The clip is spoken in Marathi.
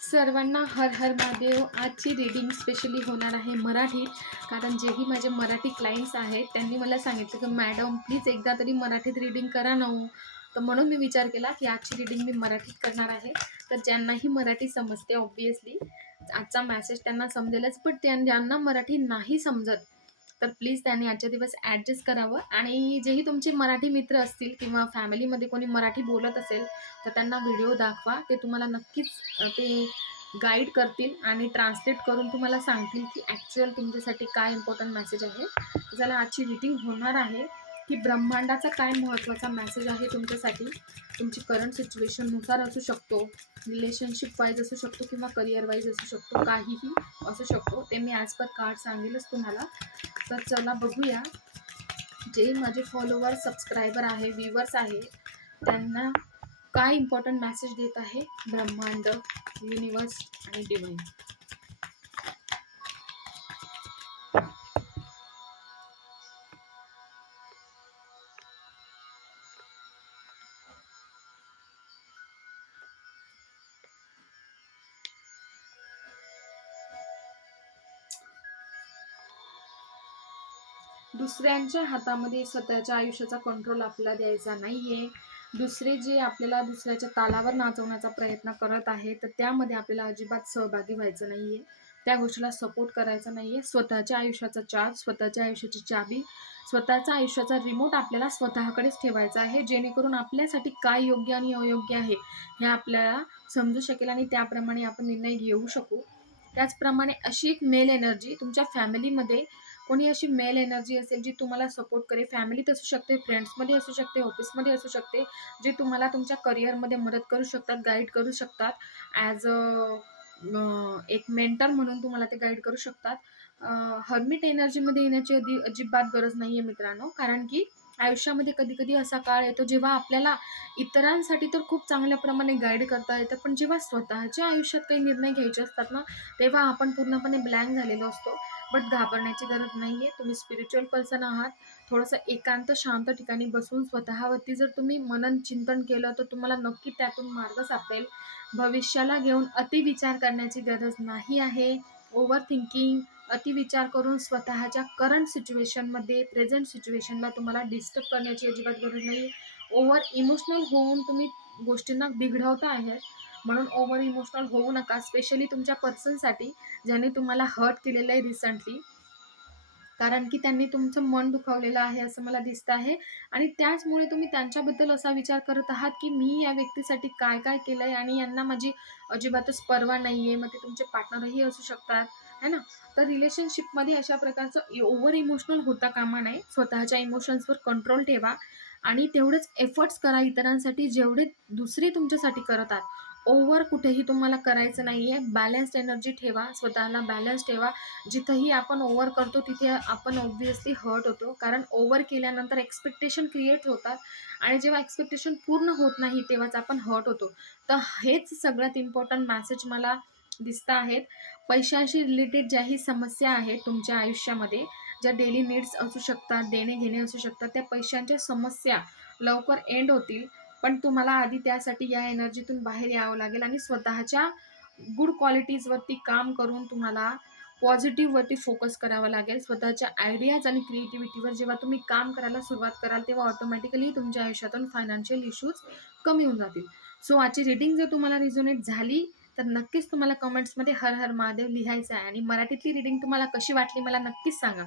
सर्वांना हर हर महादेव. आजची रीडिंग स्पेशली होणार आहे मराठीत, कारण जेही माझे मराठी क्लायंट्स आहेत त्यांनी मला सांगितलं की मॅडम प्लीज एकदा तरी मराठीत रीडिंग करा ना हो. तर म्हणून मी विचार केला की आजची रीडिंग मी मराठीत करणार आहे. तर ज्यांनाही मराठी समजते ऑब्वियसली आजचा मॅसेज त्यांना समजेलच, पण ज्यांना मराठी नाही समजत तर प्लीज त्यांनी आजच्या दिवस ॲडजस्ट करावं. आणि जेही तुमचे मराठी मित्र असतील किंवा फॅमिलीमध्ये कोणी मराठी बोलत असेल तर त्यांना व्हिडिओ दाखवा. ते तुम्हाला नक्कीच ते गाईड करतील आणि ट्रान्सलेट करून तुम्हाला सांगतील की ॲक्च्युअल तुमच्यासाठी काय इम्पॉर्टंट मेसेज आहे. ज्याला आजची रीडिंग होणार आहे की ब्रह्मांडाचा काय महत्त्वाचा मेसेज आहे तुमच्यासाठी. तुमची करंट सिच्युएशननुसार असू शकतो, रिलेशनशिप वाईज असू शकतो किंवा करिअर वाईज असू शकतो, काहीही असू शकतो. ते मी ॲज पर कार्ड सांगेलच तुम्हाला. तर चला बघूया, जे माझे फॉलोवर सबस्क्रायबर आहे, व्ह्यूवर्स आहे, त्यांना काय इम्पॉर्टंट मेसेज देत आहे ब्रह्मांड, युनिवर्स आणि डिवाइन. दुसऱ्यांच्या हातामध्ये स्वतःच्या आयुष्याचा कंट्रोल आपल्याला द्यायचा नाहीये. दुसरे जे आपल्याला दुसऱ्याच्या तालावर नाचवण्याचा प्रयत्न करत आहे तर त्यामध्ये आपल्याला अजिबात सहभागी व्हायचं नाहीये. त्या गोष्टीला सपोर्ट करायचा नाहीये. स्वतःच्या आयुष्याचा चार्ज, स्वतःच्या आयुष्याची चाबी, स्वतःचा आयुष्याचा रिमोट आपल्याला स्वतःकडेच ठेवायचा आहे, जेणेकरून आपल्यासाठी काय योग्य आणि अयोग्य आहे हे आपल्याला समजू शकेल आणि त्याप्रमाणे आपण निर्णय घेऊ शकू. त्याचप्रमाणे अशी एक मेल एनर्जी तुमच्या फॅमिलीमध्ये, कोणी अशी मेल एनर्जी असेल जी तुम्हाला सपोर्ट करेल, फॅमिलीत असू शकते, फ्रेंड्समध्ये असू शकते, ऑफिसमध्ये असू शकते, जे तुम्हाला तुमच्या करिअरमध्ये मदत करू शकतात, गाईड करू शकतात. ॲज एक मेंटर म्हणून तुम्हाला ते गाईड करू शकतात. हर्मिट एनर्जीमध्ये येण्याची अजिबात गरज नाही आहे मित्रांनो, कारण की आयुष्यामध्ये कधी कधी असा काळ येतो जेव्हा आपल्याला इतरांसाठी तर खूप चांगल्या प्रमाणे गाईड करता येतं, पण जेव्हा स्वतःच्या आयुष्यात काही निर्णय घ्यायचे असतात ना, तेव्हा आपण पूर्णपणे ब्लँक झालेलो असतो. बट घाबरण्याची गरज नाही आहे. तुम्ही स्पिरिच्युअल पर्सन आहात. थोडंसं एकांत शांत ठिकाणी बसून स्वतःवरती जर तुम्ही मनन चिंतन केलं तर तुम्हाला नक्की त्यातून मार्ग सापडेल. भविष्याला घेऊन अतिविचार करण्याची गरज नाही आहे. ओव्हर थिंकिंग, अतिविचार करून स्वतःच्या करंट सिच्युएशनमध्ये, प्रेझेंट सिच्युएशनला तुम्हाला डिस्टर्ब करण्याची अजिबात गरज नाही. ओव्हर इमोशनल होऊन तुम्ही गोष्टींना बिघडवता आहे, म्हणून ओव्हर इमोशनल होऊ नका. स्पेशली तुमच्या पर्सनसाठी ज्याने तुम्हाला हर्ट केलेलं आहे रिसेंटली, कारण की त्यांनी तुमचं मन दुखावलेलं आहे असं मला दिसतं आहे. आणि त्याचमुळे तुम्ही त्यांच्याबद्दल असा विचार करत आहात की मी या व्यक्तीसाठी काय काय केलं आहे आणि यांना माझी अजिबातच पर्वा नाही आहे. मग ते तुमचे पार्टनरही असू शकतात, है ना. तर रिलेशनशिपमध्ये अशा प्रकारचं ओव्हर इमोशनल होता कामा नये. स्वतःच्या इमोशन्सवर कंट्रोल ठेवा आणि तेवढेच एफर्ट्स करा इतरांसाठी जेवढे दुसरे तुमच्यासाठी करतात. ओव्हर कुठेही तुम्हाला करायचं नाही आहे. बॅलन्स्ड एनर्जी ठेवा, स्वतःला बॅलन्स ठेवा. जिथंही आपण ओव्हर करतो तिथे आपण ऑब्व्हियसली हर्ट होतो, कारण ओव्हर केल्यानंतर एक्सपेक्टेशन क्रिएट होतात आणि जेव्हा एक्सपेक्टेशन पूर्ण होत नाही तेव्हाच आपण हर्ट होतो. तर हेच सगळ्यात इम्पॉर्टंट मॅसेज मला दिसत आहेत. पैशांशी रिलेटेड ज्याही समस्या आहेत तुमच्या आयुष्यामध्ये, ज्या डेली नीड्स असू शकतात, देणे घेणे असू शकतात, त्या पैशांच्या समस्या लवकर एंड होतील. पण तुम्हाला आधी त्यासाठी या एनर्जीतून बाहेर यावं लागेल आणि स्वतःच्या गुड क्वालिटीजवरती काम करून तुम्हाला पॉझिटिव्हवरती फोकस करावा लागेल. स्वतःच्या आयडियाज आणि क्रिएटिव्हिटीवर जेव्हा तुम्ही काम करायला सुरुवात कराल तेव्हा ऑटोमॅटिकली तुमच्या आयुष्यातून फायनान्शियल इश्यूज कमी होऊन जातील. सो आजची रीडिंग जर तुम्हाला रिझोनेट झाली तर नक्कीच तुम्हाला कमेंट्समध्ये हर हर महादेव लिहायचं आहे आणि मराठीतली रीडिंग तुम्हाला कशी वाटली मला नक्कीच सांगा.